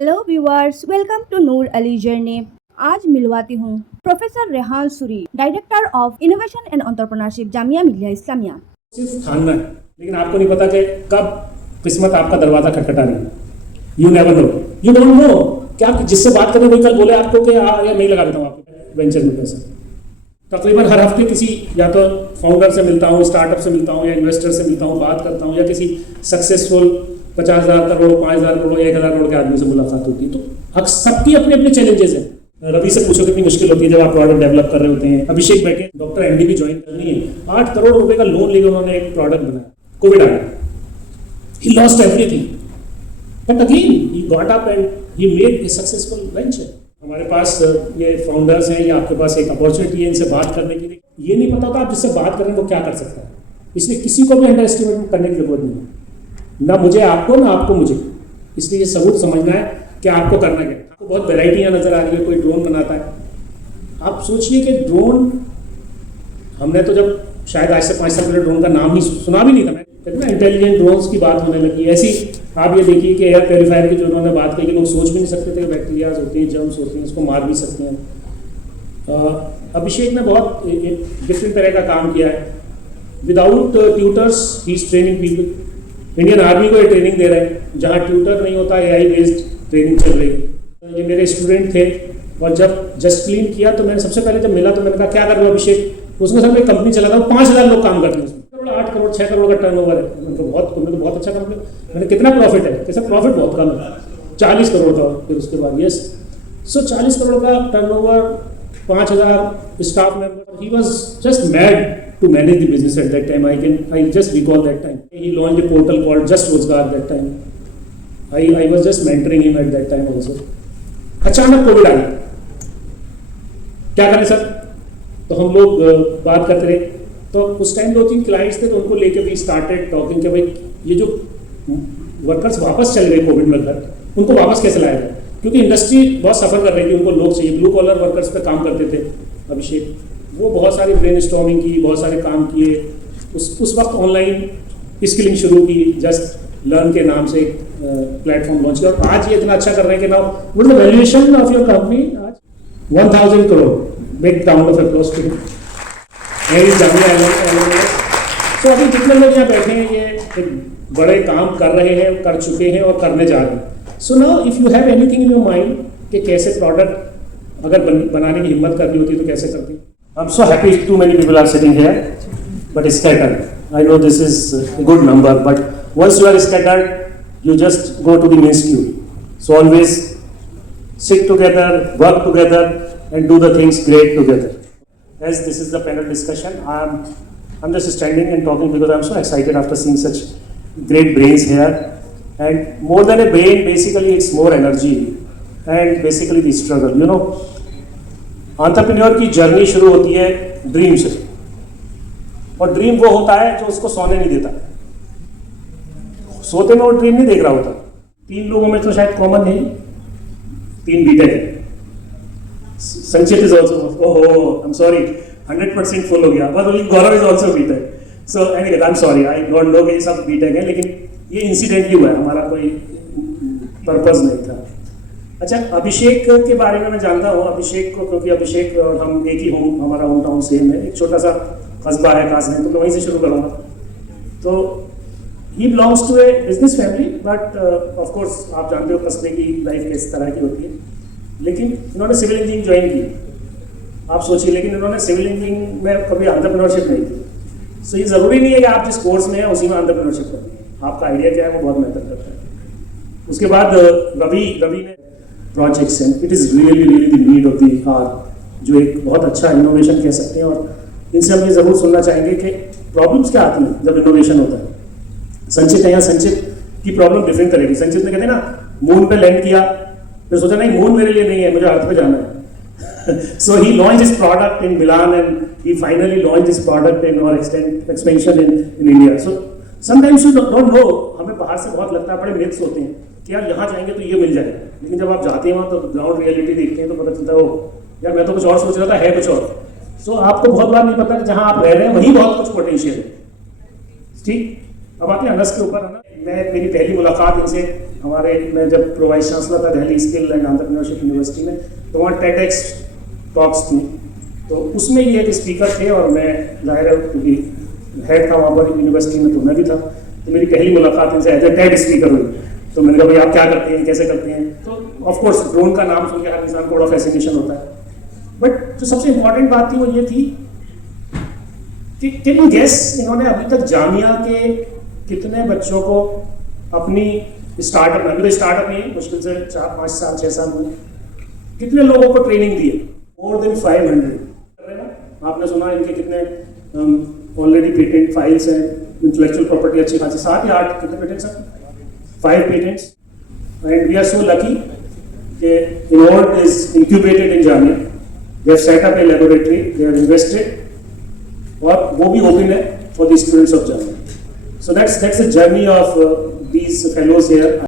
Hello viewers, welcome to Noor Ali journey. आज मिलवाती हूँ professor Rehan Suri, director of innovation and entrepreneurship, Jamia Millia Islamia. सिर्फ ठानना है, लेकिन आपको नहीं पता कि कब किस्मत आपका दरवाजा खटखटा रही है। You never know, you don't no क्या जिससे बात करने कोई कल बोले आपको कि हाँ या मैं लगा देता हूँ आपको वेंचर में पैसा। तकरीबन हर हफ्ते किसी या तो फाउंडर से मिलता हूँ, स्टार्टअप से मिलता हूँ या इन्वेस्टर से मिलता हूँ, बात करता हूँ, या किसी सक्सेसफुल 50,000 करोड़, 5,000 करोड़, 1,000 करोड़ के आदमी से मुलाकात होती है। तो सबकी अपने अपने चैलेंजेस हैं। रवि से पूछो कितनी मुश्किल होती है जब आप प्रोडक्ट डेवलप कर रहे होते हैं। अभिषेक बैठे डॉक्टर एमडी भी ज्वाइन करनी है, 8 करोड़ रुपए का लोन लेकर उन्होंने एक प्रोडक्ट बनाया, कोविड आ गया, he lost everything, but again he got up and he made a successful venture. हमारे पास ये फाउंडर्स हैं या आपके पास एक अपॉर्चुनिटी है इनसे बात करने के लिए। ये नहीं पता होता आप जिससे बात करें वो क्या कर सकता है, इसलिए किसी को भी अंडर एस्टिमेट करने की जरूरत नहीं है, ना मुझे आपको ना आपको मुझे। इसलिए ये सबूत समझना है कि आपको करना क्या। आपको बहुत वेराइटियाँ नजर आ रही है, कोई ड्रोन बनाता है। आप सोचिए कि ड्रोन, हमने तो जब शायद आज से 5 साल पहले ड्रोन का नाम ही सुना भी नहीं था। मैं इंटेलिजेंट ड्रोन्स की बात होने लगी। ऐसी आप ये देखिए कि एयर प्योरीफायर की जो उन्होंने बात की कि लोग सोच भी नहीं सकते थे, बैक्टीरियाज होते हैं, जर्म्स होते हैं, उसको मार भी सकते हैं। अभिषेक ने बहुत डिफरेंट तरह का काम किया है। Without tutors he is training people. Indian army को ये ट्रेनिंग दे रहे हैं, जहाँ ट्यूटर नहीं होता, एआई बेस्ड ट्रेनिंग चल रही है। ये मेरे स्टूडेंट थे और जब जस्ट क्लीन किया तो मैंने सबसे पहले जब मिला तो मैंने कहा क्या कर रहे हो अभिषेक। उसमें सर मैं कंपनी चलाता हूँ, 5,000 लोग काम करते हैं उसमें, 8 करोड़ 6 करोड़ का टर्नओवर है। तुमने तो बहुत अच्छा कंपनी। मैंने कितना प्रॉफिट है, कैसा प्रॉफिट, बहुत कम है, 40 करोड़ का। फिर उसके बाद यस, सो 40 करोड़ का turnover, 5,000 staff member. He was just mad to manage the business at that time. I just recall that time. He launched a portal called Just Rozgar that time. I was just mentoring him at that time also. अचानक Covid आ गया, क्या करें sir. तो हम लोग बात करते रहे। तो उस टाइम 2-3 क्लाइंट्स थे, तो उनको लेके भी स्टार्टेड टॉकिंग कि भाई ये जो वर्कर्स वापस चल गए कोविड में घर, उनको वापस कैसे लाया जाए, क्योंकि इंडस्ट्री बहुत सफ़र कर रही थी, उनको लोग चाहिए। ब्लू कॉलर वर्कर्स पे काम करते थे अभिषेक, वो बहुत सारी ब्रेनस्टॉर्मिंग की, बहुत सारे काम किए। उस वक्त ऑनलाइन स्किलिंग शुरू की, जस्ट लर्न के नाम से प्लेटफॉर्म लॉन्च किया। और आज ये इतना अच्छा कर रहे हैं कि now what is the valuation of your company आज 1,000 crore. Big round of applause to Jamia. तो अभी जितने लोग यहाँ बैठे हैं ये एक बड़े काम कर रहे हैं, कर चुके हैं और करने जा रहे हैं। So now if you have anything in your mind कि कैसे प्रोडक्ट अगर बनाने की हिम्मत करनी होती है तो कैसे करती है। I'm so happy too many people are sitting here, but scattered. I know this is a good number, but once you are scattered, you just go to the mainstream. So always sit together, work together, and do the things great together. As this is the panel discussion, I'm just standing and talking because I'm so excited after seeing such great brains here. And more than a brain, basically it's more energy and basically the struggle. You know, entrepreneur की journey शुरू होती है dream से, और dream वो होता है जो उसको सोने नहीं देता। सोते में वो ड्रीम नहीं देख रहा होता। 3 लोगों में तो शायद कॉमन है, 3 बीटेक है। संचित इज ऑल्सो, ओहो आई एम सॉरी 100% फुल हो गया, but Gaurav is also BTech. So anyway I am sorry, I don't know कि ये सब बीटेक है, लेकिन ये इंसिडेंटली हुआ है, हमारा कोई पर्पज नहीं था। अच्छा, अभिषेक के बारे में मैं जानता हूँ अभिषेक को, क्योंकि अभिषेक और हम एक ही हमारा होम टाउन सेम है, एक छोटा सा कस्बा है कासगंज, तो मैं वहीं से शुरू करूँगा। तो he belongs to a business family, but of course आप जानते हो कस्बे की लाइफ किस तरह की होती है। लेकिन इन्होंने सिविल इंजीनियरिंग ज्वाइन की, आप सोचिए, लेकिन इन्होंने सिविल इंजीनियरिंग में कभी एंटरप्रेन्योरशिप नहीं की। सो ये ज़रूरी नहीं है कि आप जिस कोर्स में हैं उसी में एंटरप्रेन्योरशिप करें, आपका आइडिया क्या है वो बहुत मैटर करता है। उसके बाद रवि ने प्रोजेक्ट्स हैं, it is really the need of the hour, जो एक बहुत अच्छा इनोवेशन कह सकते हैं। और इनसे हम ये ज़रूर सुनना चाहेंगे कि प्रॉब्लम्स क्या आती हैं जब इनोवेशन होता है। संचित है यहाँ, संचित की प्रॉब्लम डिफरेंट तरह की। संचित ने कहते हैं ना मून पे लैंड किया, फिर सोचा नहीं मून मेरे लिए नहीं है, मुझे अर्थ पे जाना है। So he launch this product in Milan and he finally launch this product in और expansion in India. So sometimes you don't know, हमें बाहर से बहुत लगता है, बड़े मिथ्स होते हैं कि यार यहाँ जाएंगे तो ये मिल जाएगा, लेकिन जब आप जाते हैं वहाँ तो ग्राउंड रियलिटी देखते हैं तो पता चलता है ओ यार मैं तो कुछ और सोच रहा था, है कुछ और। सो आपको बहुत बार नहीं पता कि जहाँ आप रह रहे हैं वहीं बहुत कुछ पोटेंशियल है। ठीक, अब आते हैं अनस के ऊपर। है ना, मेरी पहली मुलाकात इनसे हमारे मैं जब वाइस चांसलर था Delhi skill and entrepreneurship university में, तो वहाँ टेडेक्स टॉक्स थी, तो उसमें ये एक स्पीकर थे और मैं जाहिर है क्योंकि हेड था वहाँ पर यूनिवर्सिटी में, तो मैं भी था, तो मेरी पहली मुलाकात इनसे एज ए टेड स्पीकर हुई। तो मैंने कहा भाई आप क्या करते हैं, कैसे करते हैं, तो ऑफकोर्स ड्रोन का नाम सुन के हर इंसान को बड़ा फैसिनेशन होता है, बट जो सबसे इम्पोर्टेंट बात थी वो ये थी कि कैन यू गेस इन्होंने अभी तक जामिया के कितने बच्चों को अपनी स्टार्टअप में, अभी तो स्टार्टअप नहीं है, मुश्किल से 4-5 साल 6 साल में कितने लोगों को ट्रेनिंग दी है? More than 500। आपने सुना इनके कितने ऑलरेडी पेटेंट फाइल्स हैं, इंटेलेक्चुअल प्रॉपर्टी अच्छी खासी, 7 या 8 कितने पेटेंट्स हैं? 5 patents. And we are so lucky कि इनोड is incubated in Jamia, they have set up a laboratory, they have invested, और वो भी ओपन है for the students of Jamia. So that's the journey of these fellows here.